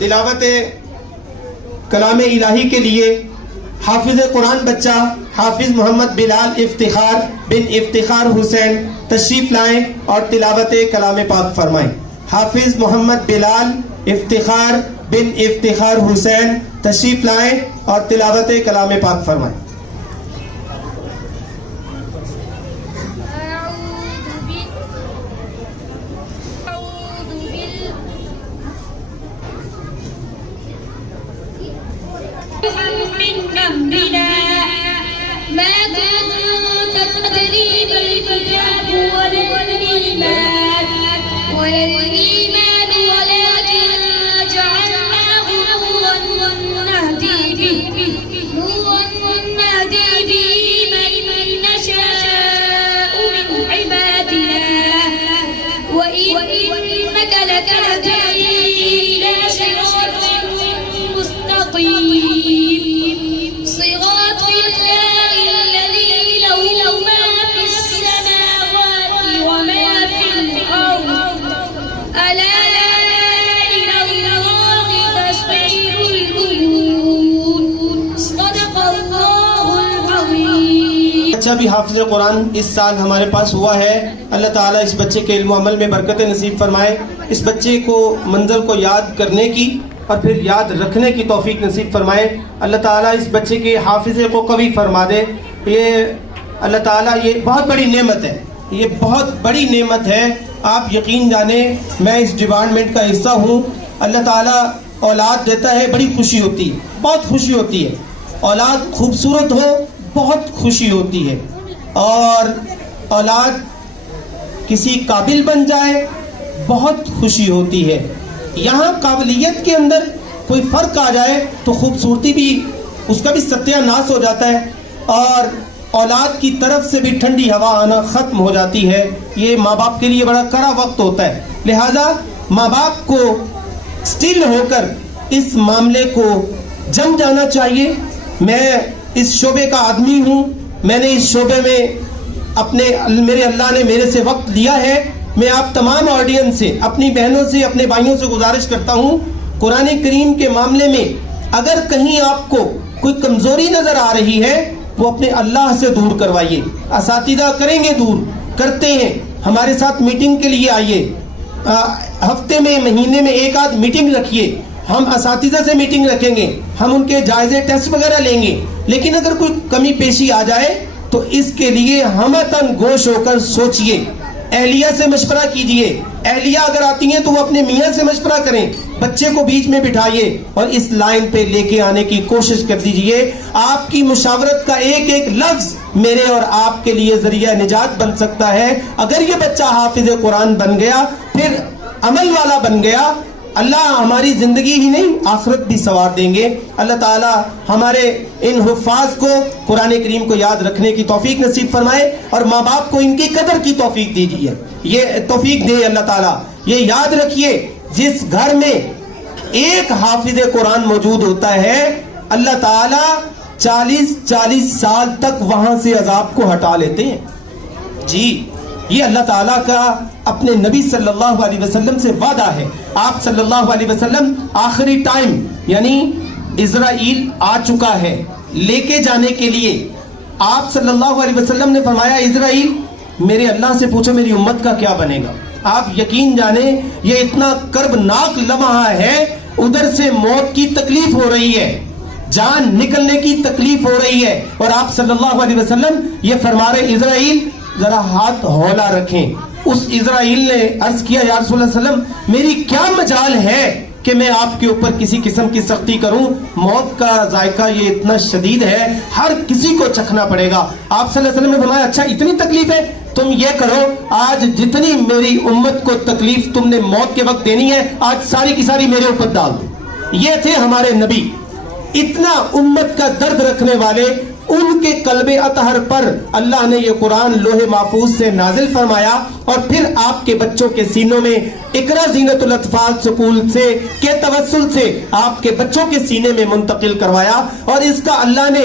تلاوت کلام الہی کے لیے حافظ قرآن بچہ حافظ محمد بلال افتخار بن افتخار حسین تشریف لائیں اور تلاوت کلام پاک فرمائیں۔ حافظ محمد بلال افتخار بن افتخار حسین تشریف لائیں اور تلاوت کلام پاک فرمائیں۔ من أمرنا ما كنت تدري ما الكتاب ولا الإيمان ولكن جعلناه نورا نهدي به من نشاء من عبادنا وإنك لتهدي إلى صراط مستقيم صراط الله الذي له ما في السماوات وما في الأرض ألا إلى الله تصير الأمور صدق الله العظيم۔ بچہ بھی حافظ قرآن اس سال ہمارے پاس ہوا ہے۔ اللہ تعالیٰ اس بچے کے علم و عمل میں برکت نصیب فرمائے، اس بچے کو منظر کو یاد کرنے کی اور پھر یاد رکھنے کی توفیق نصیب فرمائے۔ اللہ تعالیٰ اس بچے کے حافظے کو قوی فرما دے۔ یہ اللہ تعالیٰ یہ بہت بڑی نعمت ہے، یہ بہت بڑی نعمت ہے۔ آپ یقین جانیں میں اس ڈپارٹمنٹ کا حصہ ہوں۔ اللہ تعالیٰ اولاد دیتا ہے، بڑی خوشی ہوتی ہے، بہت خوشی ہوتی ہے۔ اولاد خوبصورت ہو بہت خوشی ہوتی ہے، اور اولاد کسی قابل بن جائے بہت خوشی ہوتی ہے۔ یہاں قابلیت کے اندر کوئی فرق آ جائے تو خوبصورتی بھی اس کا بھی ستیہ ناش ہو جاتا ہے، اور اولاد کی طرف سے بھی ٹھنڈی ہوا آنا ختم ہو جاتی ہے۔ یہ ماں باپ کے لیے بڑا کڑا وقت ہوتا ہے، لہذا ماں باپ کو سٹل ہو کر اس معاملے کو جم جانا چاہیے۔ میں اس شعبے کا آدمی ہوں، میں نے اس شعبے میں میرے اللہ نے میرے سے وقت لیا ہے۔ میں آپ تمام آڈینس سے، اپنی بہنوں سے، اپنے بھائیوں سے گزارش کرتا ہوں، قرآن کریم کے معاملے میں اگر کہیں آپ کو کوئی کمزوری نظر آ رہی ہے وہ اپنے اللہ سے دور کروائیے۔ اساتذہ کریں گے، دور کرتے ہیں، ہمارے ساتھ میٹنگ کے لیے آئیے، ہفتے میں مہینے میں ایک آدھ میٹنگ رکھیے، ہم اساتذہ سے میٹنگ رکھیں گے، ہم ان کے جائزے ٹیسٹ وغیرہ لیں گے۔ لیکن اگر کوئی کمی پیشی آ جائے تو اس کے لیے ہمتاً گوش ہو کر سوچئے، اہلیہ سے مشورہ کیجئے۔ اہلیہ اگر آتی ہیں تو وہ اپنے میاں سے مشورہ کریں، بچے کو بیچ میں بٹھائیے اور اس لائن پہ لے کے آنے کی کوشش کر دیجئے۔ آپ کی مشاورت کا ایک ایک لفظ میرے اور آپ کے لیے ذریعہ نجات بن سکتا ہے۔ اگر یہ بچہ حافظ قرآن بن گیا، پھر عمل والا بن گیا، اللہ ہماری زندگی ہی نہیں آخرت بھی سنوار دیں گے۔ اللہ تعالی ہمارے ان حفاظ کو قرآن کریم کو یاد رکھنے کی توفیق نصیب فرمائے، اور ماں باپ کو ان کی قدر کی توفیق دیجیے، یہ توفیق دے اللہ تعالی۔ یہ یاد رکھیے، جس گھر میں ایک حافظ قرآن موجود ہوتا ہے اللہ تعالی 40 سال تک وہاں سے عذاب کو ہٹا لیتے ہیں۔ جی یہ اللہ تعالیٰ کا اپنے نبی صلی اللہ علیہ وسلم سے وعدہ ہے۔ آپ صلی اللہ علیہ وسلم آخری ٹائم یعنی اسرائیل آ چکا ہے لے کے جانے کے لیے۔ آپ صلی اللہ علیہ وسلم نے فرمایا اسرائیل میرے اللہ سے پوچھو میری امت کا کیا بنے گا۔ آپ یقین جانیں یہ اتنا کربناک لمحہ ہے، ادھر سے موت کی تکلیف ہو رہی ہے، جان نکلنے کی تکلیف ہو رہی ہے، اور آپ صلی اللہ علیہ وسلم یہ فرما رہے اسرائیل ذرا ہاتھ ہولا رکھیں۔ اس اسرائیل نے عرض کیا یا رسول اللہ صلی اللہ علیہ وسلم میری کیا مجال ہے کہ میں آپ کے اوپر کسی قسم کی سختی کروں، موت کا ذائقہ یہ اتنا شدید ہے ہر کسی کو چکھنا پڑے گا۔ آپ صلی اللہ علیہ وسلم نے فرمایا اچھا اتنی تکلیف ہے، تم یہ کرو آج جتنی میری امت کو تکلیف تم نے موت کے وقت دینی ہے آج ساری کی ساری میرے اوپر ڈال دو۔ یہ تھے ہمارے نبی، اتنا امت کا درد رکھنے والے۔ ان کے قلب اطہر پر اللہ نے یہ قرآن لوح محفوظ سے نازل فرمایا، اور پھر آپ کے بچوں کے سینوں میں اقرا زینت الاطفال سکول سے کے توسل سے آپ کے بچوں کے سینے میں منتقل کروایا، اور اس کا اللہ نے